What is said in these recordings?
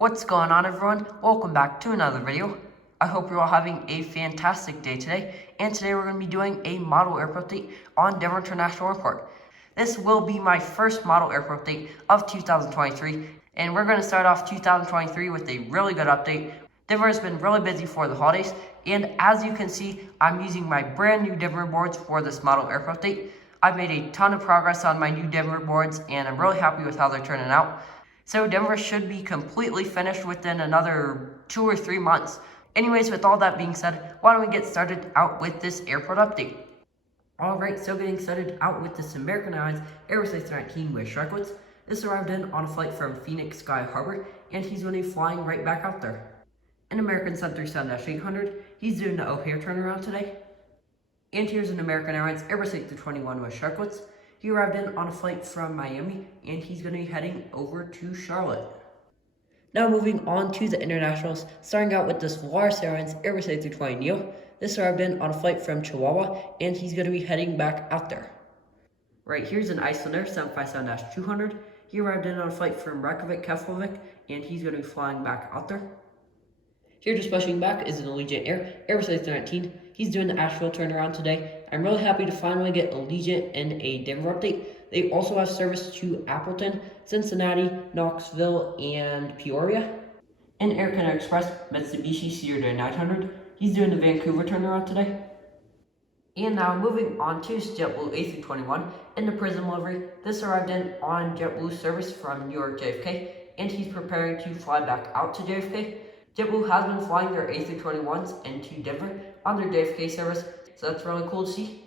What's going on, everyone? Welcome back to another video. I hope you're all having a fantastic day today, and today we're going to be doing a model airport update on Denver International Airport. This will be my first model airport update of 2023, and we're going to start off 2023 with a really good update. Denver has been really busy for the holidays, and as you can see, I'm using my brand new Denver boards for this model airport update. I've made a ton of progress on my new Denver boards, and I'm really happy with how they're turning out. So Denver should be completely finished within another 2 or 3 months. Anyways, with all that being said, why don't we get started out with this airport update. Alright, so getting started out with this American Airlines Aerospace 19 with Sharkwoods. This arrived in on a flight from Phoenix Sky Harbor, and he's going to be flying right back out there. An American 737-800, he's doing the O'Hare turnaround today. And here's an American Airlines Airbus A321 with Sharkwoods. He arrived in on a flight from Miami, and he's going to be heading over to Charlotte. Now moving on to the internationals, starting out with this Volaris Airlines Airbus A320neo. This arrived in on a flight from Chihuahua, and he's going to be heading back out there. Right, here's an Icelandair 757-200. He arrived in on a flight from Reykjavik, Keflavik, and he's going to be flying back out there. Here just pushing back is an Allegiant Air Airbus A319. He's doing the Asheville turnaround today. I'm really happy to finally get Allegiant in a Denver update. They also have service to Appleton, Cincinnati, Knoxville, and Peoria. And Air Canada Express Mitsubishi Cedar 900. He's doing the Vancouver turnaround today. And now moving on to JetBlue A321 in the Prism livery. This arrived in on JetBlue service from New York JFK, and he's preparing to fly back out to JFK. JetBlue has been flying their A321s into Denver on their JFK service, so that's really cool to see.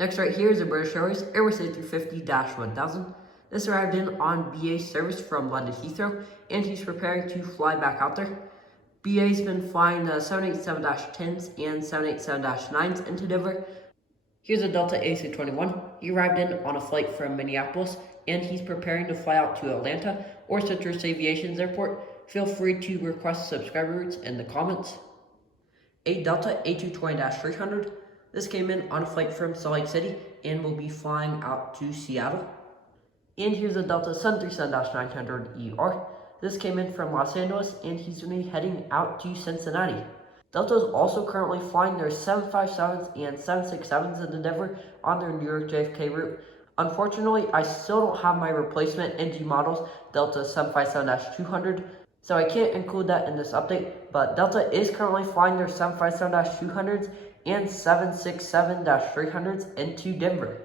Next right here is a British Airways Airbus A350-1000. This arrived in on BA service from London Heathrow, and he's preparing to fly back out there. BA's been flying the 787-10s and 787-9s into Denver. Here's a Delta A321. He arrived in on a flight from Minneapolis, and he's preparing to fly out to Atlanta or Citrus Aviation's airport. Feel free to request subscriber routes in the comments. A Delta A220-300. This came in on a flight from Salt Lake City and will be flying out to Seattle. And here's a Delta 737-900ER. This came in from Los Angeles, and he's going to be heading out to Cincinnati. Delta is also currently flying their 757s and 767s into Denver on their New York JFK route. Unfortunately, I still don't have my replacement NG models, Delta 757-200, so I can't include that in this update, but Delta is currently flying their 757-200s and 767-300s into Denver.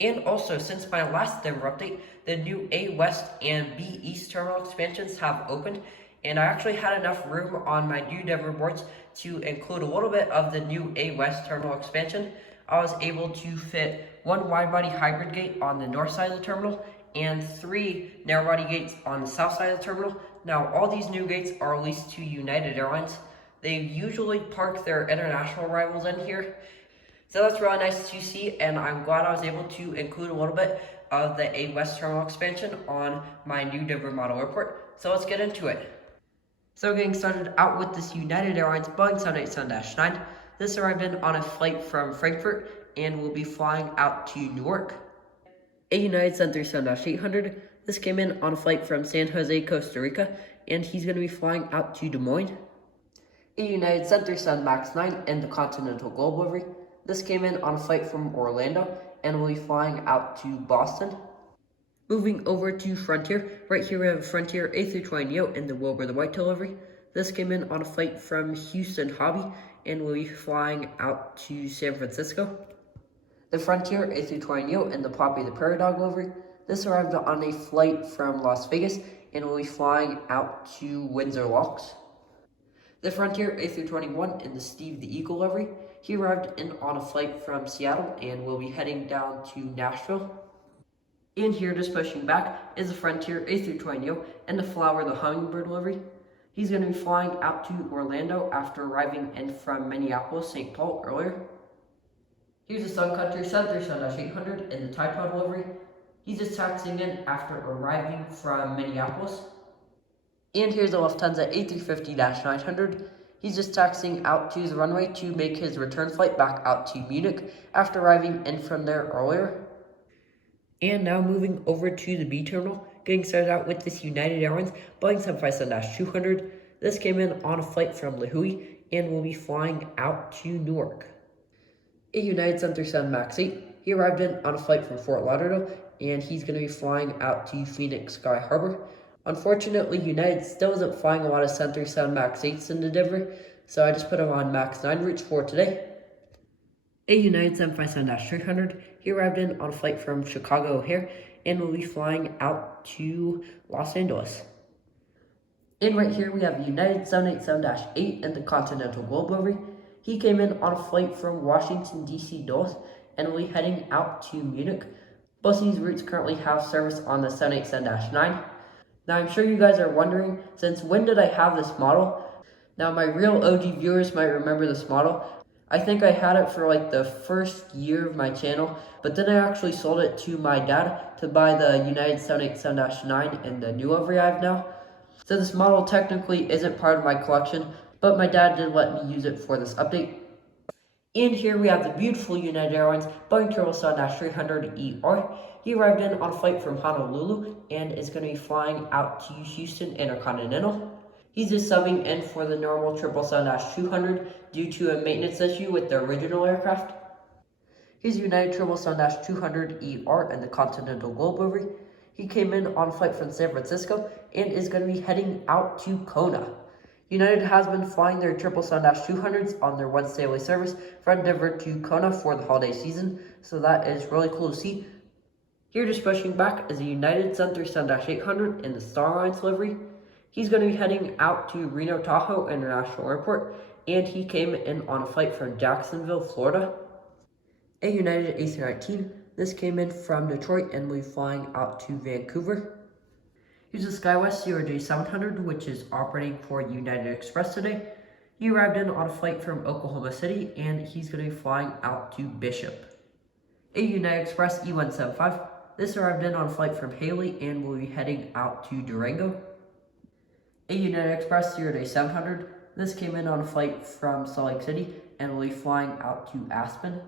And also, since my last Denver update, the new A West and B East terminal expansions have opened, and I actually had enough room on my new Denver boards to include a little bit of the new A West terminal expansion. I was able to fit one wide-body hybrid gate on the north side of the terminal and 3 narrow-body gates on the south side of the terminal. Now, all these new gates are leased to United Airlines. They usually park their international rivals in here, so that's really nice to see, and I'm glad I was able to include a little bit of the A West terminal expansion on my new Denver model airport. So let's get into it. So getting started out with this United Airlines Boeing 787-9. This arrived in on a flight from Frankfurt and will be flying out to Newark. A United 737-800. This came in on a flight from San Jose, Costa Rica, and he's going to be flying out to Des Moines. A United 737 MAX 9 in the Continental Globe livery. This came in on a flight from Orlando and will be flying out to Boston. Moving over to Frontier, right here we have a Frontier A320neo in the Wilbur the Whitetail livery. This came in on a flight from Houston Hobby and will be flying out to San Francisco. The Frontier A320neo in the Poppy the Prairie Dog livery. This arrived on a flight from Las Vegas and will be flying out to Windsor Locks. The Frontier A321 in the Steve the Eagle livery. He arrived in on a flight from Seattle and will be heading down to Nashville. And here, just pushing back, is the Frontier A320neo and the Flower the Hummingbird livery. He's going to be flying out to Orlando after arriving in from Minneapolis, St. Paul earlier. Here's the Sun Country 737-800 in the Tide Pod livery. He's just taxiing in after arriving from Minneapolis. And here's the Lufthansa A350-900. He's just taxiing out to the runway to make his return flight back out to Munich after arriving in from there earlier. And now moving over to the B terminal, Getting started out with this United Airlines Boeing 757-200. This came in on a flight from La Jolla and will be flying out to Newark. A United 737 MAX 8. He arrived in on a flight from Fort Lauderdale, and he's going to be flying out to Phoenix Sky Harbor. Unfortunately, United still isn't flying a lot of 737 MAX 8s into Denver, so I just put him on MAX 9 routes for today. A United 757-300. He arrived in on a flight from Chicago O'Hare and will be flying out to Los Angeles. And right here we have United 787-8 in the Continental Globe. He came in on a flight from Washington, D.C. Dulles and will be heading out to Munich. Both of these routes currently have service on the 787-9. Now I'm sure you guys are wondering, since when did I have this model? Now my real OG viewers might remember this model. I think I had it for like the first year of my channel, but then I actually sold it to my dad to buy the United 787-9 and the new livery I have now. So this model technically isn't part of my collection, but my dad did let me use it for this update. And here we have the beautiful United Airlines Boeing 777-300ER. He arrived in on a flight from Honolulu and is going to be flying out to Houston Intercontinental. He's just subbing in for the normal 777-200 due to a maintenance issue with the original aircraft. Here's United 777-200ER in the Continental Globe. He came in on a flight from San Francisco and is going to be heading out to Kona. United has been flying their 777-200s on their Wednesday daily service from Denver to Kona for the holiday season, so that is really cool to see. Here just pushing back is a United 737-800 in the Star Alliance livery. He's going to be heading out to Reno Tahoe International Airport, and he came in on a flight from Jacksonville, Florida. A United A319. This came in from Detroit and will be flying out to Vancouver. Here's a SkyWest CRJ700, which is operating for United Express today. He arrived in on a flight from Oklahoma City, and he's going to be flying out to Bishop. A United Express E175. This arrived in on a flight from Haley and will be heading out to Durango. A United Express CRJ700. This came in on a flight from Salt Lake City and will be flying out to Aspen.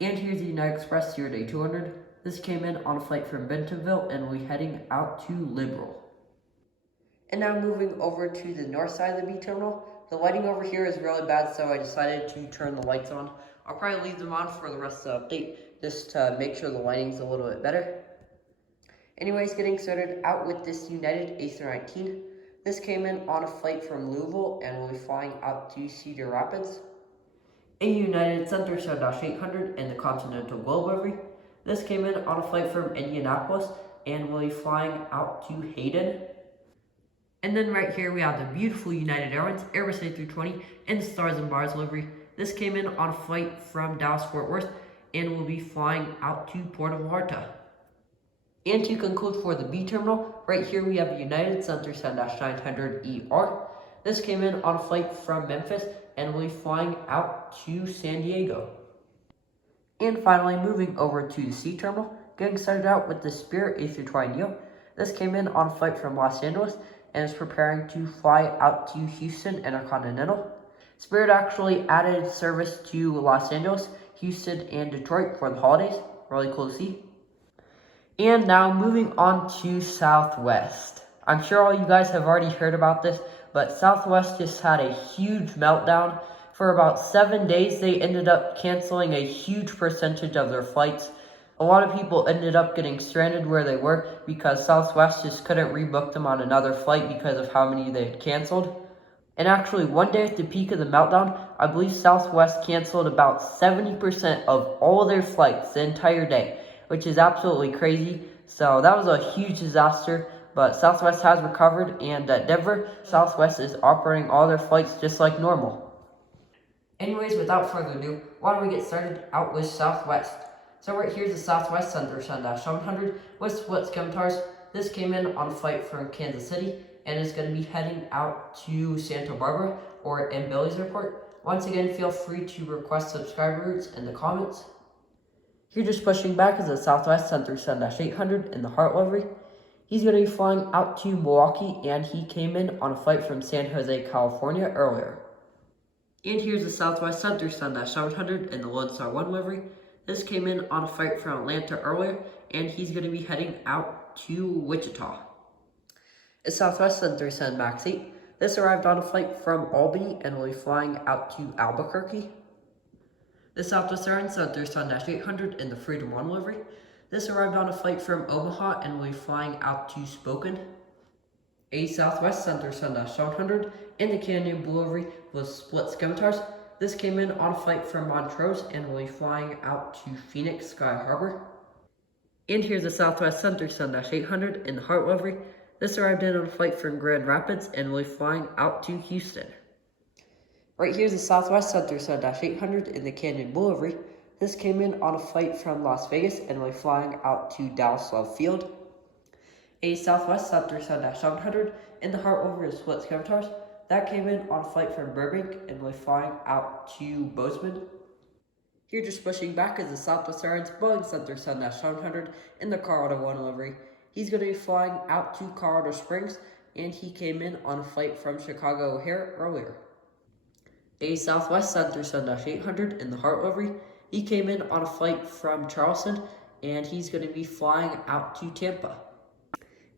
And here's the United Express CRJ200. This came in on a flight from Bentonville and will be heading out to Liberal. And now moving over to the north side of the B terminal. The lighting over here is really bad, so I decided to turn the lights on. I'll probably leave them on for the rest of the update, just to make sure the lighting's a little bit better. Anyways, getting started out with this United A319. This came in on a flight from Louisville and will be flying out to Cedar Rapids. A United 737-800 in the Continental Globe. This came in on a flight from Indianapolis and will be flying out to Hayden. And then right here we have the beautiful United Airlines Airbus A320 in the Stars and Bars livery. This came in on a flight from Dallas-Fort Worth and will be flying out to Puerto Vallarta. And to conclude for the B terminal, right here we have a United 737-900ER. This came in on a flight from Memphis and will be flying out to San Diego. And finally, moving over to the C terminal, getting started out with the Spirit A320neo. This came in on a flight from Los Angeles and is preparing to fly out to Houston Intercontinental. Spirit actually added service to Los Angeles, Houston, and Detroit for the holidays. Really cool to see. And now moving on to Southwest. I'm sure all you guys have already heard about this, but Southwest just had a huge meltdown. For about 7 days, they ended up canceling a huge percentage of their flights. A lot of people ended up getting stranded where they were because Southwest just couldn't rebook them on another flight because of how many they had canceled. And actually, one day at the peak of the meltdown, I believe Southwest canceled about 70% of all their flights the entire day, which is absolutely crazy. So that was a huge disaster, but Southwest has recovered, and at Denver, Southwest is operating all their flights just like normal. Anyways, without further ado, why don't we get started out with Southwest. So right here's the Southwest 737-700 with split Scimitar's. This came in on a flight from Kansas City and is going to be heading out to Santa Barbara or in Billy's Airport. Once again, feel free to request subscriber routes in the comments. Here just pushing back is the Southwest 737-800 in the Heart livery. He's going to be flying out to Milwaukee and he came in on a flight from San Jose, California earlier. And here's the Southwest 737-700 in the Lone Star 1 livery. This came in on a flight from Atlanta earlier, and he's going to be heading out to Wichita. A Southwest 737 MAX 8. This arrived on a flight from Albany and will be flying out to Albuquerque. The Southwest Airlines 737-800 in the Freedom 1 livery. This arrived on a flight from Omaha and will be flying out to Spokane. A Southwest 737-700 in the Canadian Blue livery with split scimitars. This came in on a flight from Montrose and will be flying out to Phoenix Sky Harbor. And here's a Southwest 737-800 in the Heart livery. This arrived in on a flight from Grand Rapids and will be flying out to Houston. Right here's a Southwest 737-800 in the Canadian Blue livery. This came in on a flight from Las Vegas and will be flying out to Dallas Love Field. A Southwest 737-700 in the Heart livery with split scimitars. That came in on a flight from Burbank and will be flying out to Bozeman. Here just pushing back is the Southwest Airlines Boeing 737-700 in the Colorado 1 livery. He's going to be flying out to Colorado Springs, and he came in on a flight from Chicago O'Hare earlier. A Southwest 737-800 in the Heart livery. He came in on a flight from Charleston, and he's going to be flying out to Tampa.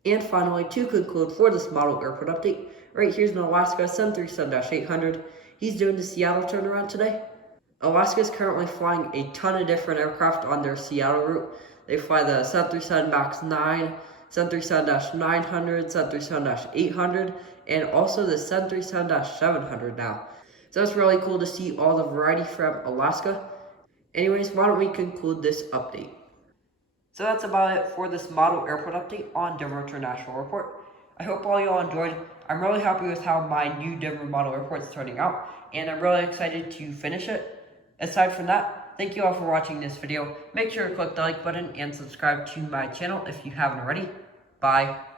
And finally, to conclude for this model airport update, right here's an Alaska 737-800. He's doing the Seattle turnaround today. Alaska is currently flying a ton of different aircraft on their Seattle route. They fly the 737 MAX 9, 737-900, 737-800, and also the 737-700 now. So it's really cool to see all the variety from Alaska. Anyways, why don't we conclude this update? So that's about it for this model airport update on Denver International Airport. I hope all y'all enjoyed. I'm really happy with how my new Denver model airport is turning out, and I'm really excited to finish it. Aside from that, thank you all for watching this video. Make sure to click the like button and subscribe to my channel if you haven't already. Bye.